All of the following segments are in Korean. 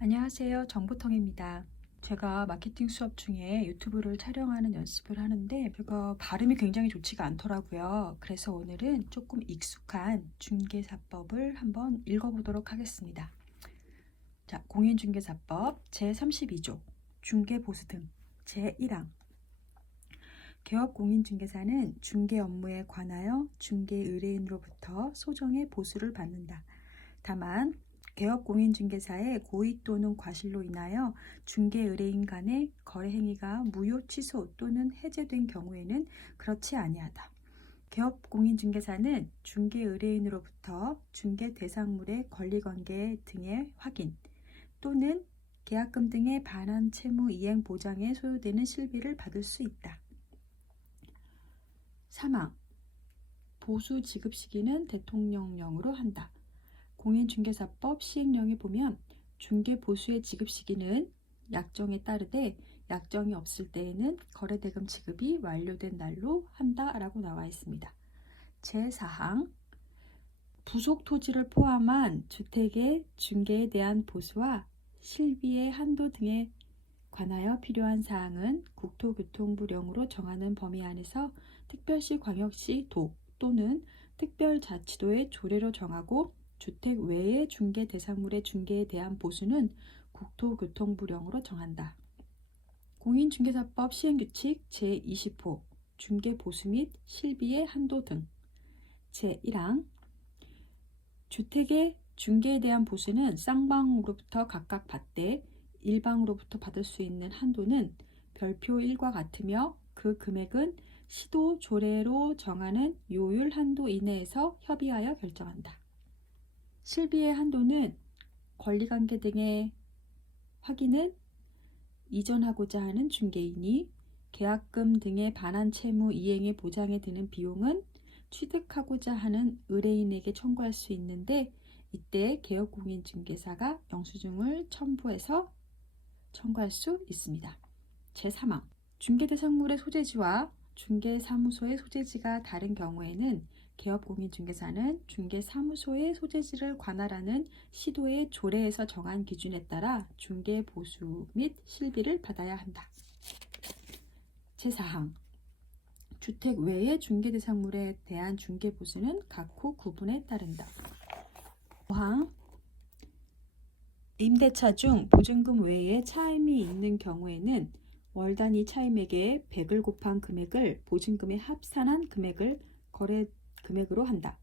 안녕하세요. 정보통입니다. 제가 마케팅 수업 중에 유튜브를 촬영하는 연습을 하는데 제가 발음이 굉장히 좋지가 않더라고요. 그래서 오늘은 조금 익숙한 중개사법을 한번 읽어보도록 하겠습니다. 자, 공인중개사법 제32조 중개보수 등 제1항 개업공인중개사는 중개 업무에 관하여 중개 의뢰인으로부터 소정의 보수를 받는다. 다만 개업공인중개사의 고의 또는 과실로 인하여 중개 의뢰인 간의 거래 행위가 무효 취소 또는 해제된 경우에는 그렇지 아니하다. 개업공인중개사는 중개 의뢰인으로부터 중개 대상물의 권리관계 등의 확인 또는 계약금 등의 반환 채무 이행 보장에 소요되는 실비를 받을 수 있다. 3항 보수 지급 시기는 대통령령으로 한다. 공인중개사법 시행령에 보면 중개보수의 지급 시기는 약정에 따르되 약정이 없을 때에는 거래대금 지급이 완료된 날로 한다라고 나와 있습니다. 제4항 부속 토지를 포함한 주택의 중개에 대한 보수와 실비의 한도 등에 관하여 필요한 사항은 국토교통부령으로 정하는 범위 안에서 특별시 광역시 도 또는 특별자치도의 조례로 정하고 주택 외의 중개 대상물의 중개에 대한 보수는 국토교통부령으로 정한다. 공인중개사법 시행규칙 제20호 중개보수 및 실비의 한도 등 제1항 주택의 중개에 대한 보수는 쌍방으로부터 각각 받되 일방으로부터 받을 수 있는 한도는 별표 1과 같으며 그 금액은 시도 조례로 정하는 요율 한도 이내에서 협의하여 결정한다. 실비의 한도는 권리관계 등의 확인은 이전하고자 하는 중개인이 계약금 등의 반환 채무 이행의 보장에 드는 비용은 취득하고자 하는 의뢰인에게 청구할 수 있는데 이때 개업공인중개사가 영수증을 첨부해서 청구할 수 있습니다. 제3항 중개대상물의 소재지와 중개사무소의 소재지가 다른 경우에는 개업공인중개사는 중개사무소의 소재지를 관할하는 시도의 조례에서 정한 기준에 따라 중개보수 및 실비를 받아야 한다. 제4항 주택 외의 중개대상물에 대한 중개보수는 각호 구분에 따른다. 5항 임대차 중 보증금 외에 차임이 있는 경우에는 월 단위 차임액의 100을 곱한 금액을 보증금에 합산한 금액을 거래 금액으로 한다.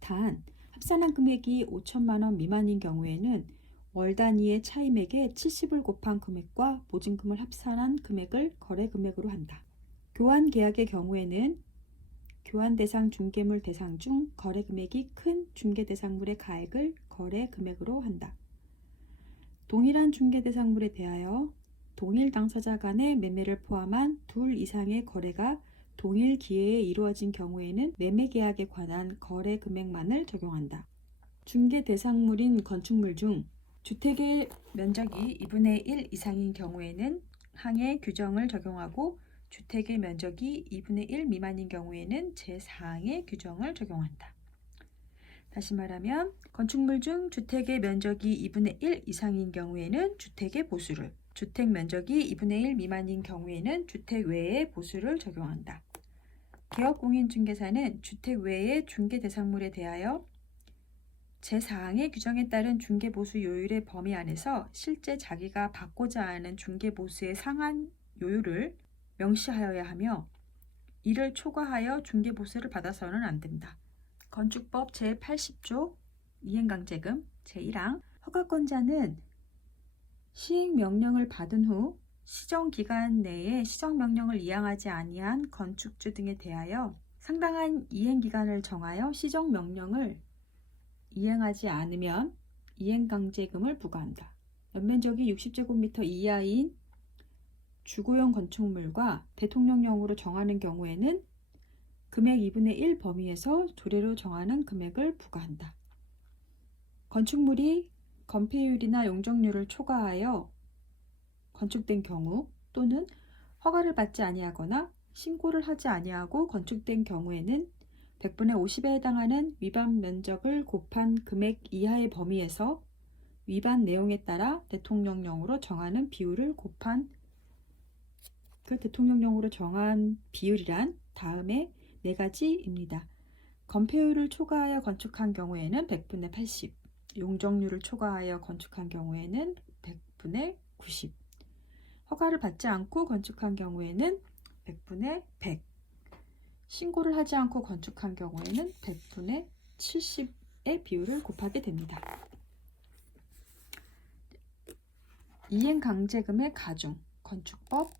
단 합산한 금액이 5천만 원 미만인 경우에는 월 단위의 차임액의 70을 곱한 금액과 보증금을 합산한 금액을 거래 금액으로 한다. 교환 계약의 경우에는 교환 대상 중개물 대상 중 거래 금액이 큰 중개 대상물의 가액을 거래 금액으로 한다. 동일한 중개 대상물에 대하여 동일 당사자 간의 매매를 포함한 둘 이상의 거래가 동일 기회에 이루어진 경우에는 매매 계약에 관한 거래 금액만을 적용한다. 중개 대상물인 건축물 중 주택의 면적이 2분의 1 이상인 경우에는 항의 규정을 적용하고 주택의 면적이 2분의 1 미만인 경우에는 제4항의 규정을 적용한다. 다시 말하면 건축물 중 주택의 면적이 2분의 1 이상인 경우에는 주택의 보수를, 주택 면적이 2분의 1 미만인 경우에는 주택 외의 보수를 적용한다. 개업공인중개사는 주택 외의 중개 대상물에 대하여 제4항의 규정에 따른 중개보수 요율의 범위 안에서 실제 자기가 받고자 하는 중개보수의 상한 요율을 명시하여야 하며 이를 초과하여 중개보수를 받아서는 안 된다. 건축법 제80조 이행강제금 제1항 허가권자는 시행명령을 받은 후 시정기간 내에 시정명령을 이행하지 아니한 건축주 등에 대하여 상당한 이행기간을 정하여 시정명령을 이행하지 않으면 이행강제금을 부과한다. 연면적이 60제곱미터 이하인 주거용 건축물과 대통령령으로 정하는 경우에는 금액 2분의 1 범위에서 조례로 정하는 금액을 부과한다. 건축물이 건폐율이나 용적률을 초과하여 건축된 경우 또는 허가를 받지 아니하거나 신고를 하지 아니하고 건축된 경우에는 100분의 50에 해당하는 위반 면적을 곱한 금액 이하의 범위에서 위반 내용에 따라 대통령령으로 정하는 비율을 곱한 그 대통령령으로 정한 비율이란 다음에 네 가지입니다. 건폐율을 초과하여 건축한 경우에는 100분의 80, 용적률을 초과하여 건축한 경우에는 100분의 90, 허가를 받지 않고 건축한 경우에는 100분의 100, 신고를 하지 않고 건축한 경우에는 100분의 70의 비율을 곱하게 됩니다. 이행강제금의 가중, 건축법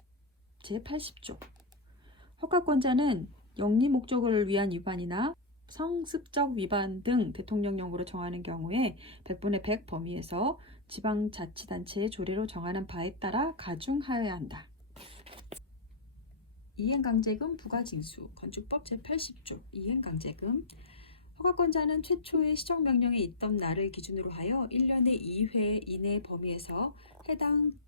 제80조. 허가권자는 영리 목적을 위한 위반이나 상습적 위반 등 대통령령으로 정하는 경우에 100분의 100 범위에서 지방자치단체의 조례로 정하는 바에 따라 가중하여야 한다. 이행강제금 부과징수, 건축법 제80조. 이행강제금. 허가권자는 최초의 시정명령에 있던 날을 기준으로 하여 1년에 2회 이내 범위에서 해당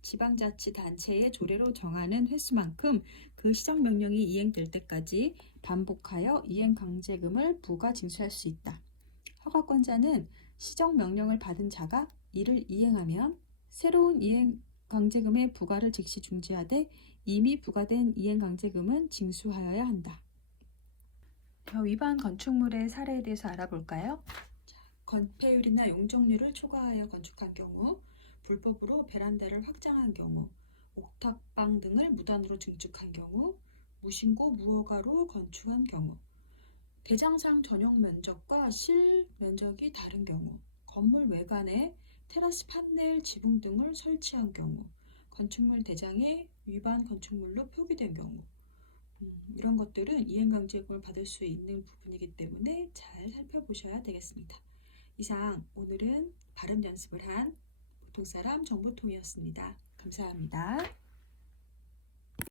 지방자치단체의 조례로 정하는 횟수만큼 그 시정명령이 이행될 때까지 반복하여 이행강제금을 부과징수할 수 있다. 허가권자는 시정명령을 받은 자가 이를 이행하면 새로운 이행강제금의 부과를 즉시 중지하되 이미 부과된 이행강제금은 징수하여야 한다. 위반 건축물의 사례에 대해서 알아볼까요? 건폐율이나 용적률을 초과하여 건축한 경우, 불법으로 베란다를 확장한 경우, 옥탑방 등을 무단으로 증축한 경우, 무신고 무허가로 건축한 경우, 대장상 전용 면적과 실 면적이 다른 경우, 건물 외관에 테라스 판넬 지붕 등을 설치한 경우, 건축물 대장에 위반 건축물로 표기된 경우, 이런 것들은 이행강제금을 받을 수 있는 부분이기 때문에 잘 살펴보셔야 되겠습니다. 이상 오늘은 발음 연습을 한 보통사람 정보통이었습니다. 감사합니다.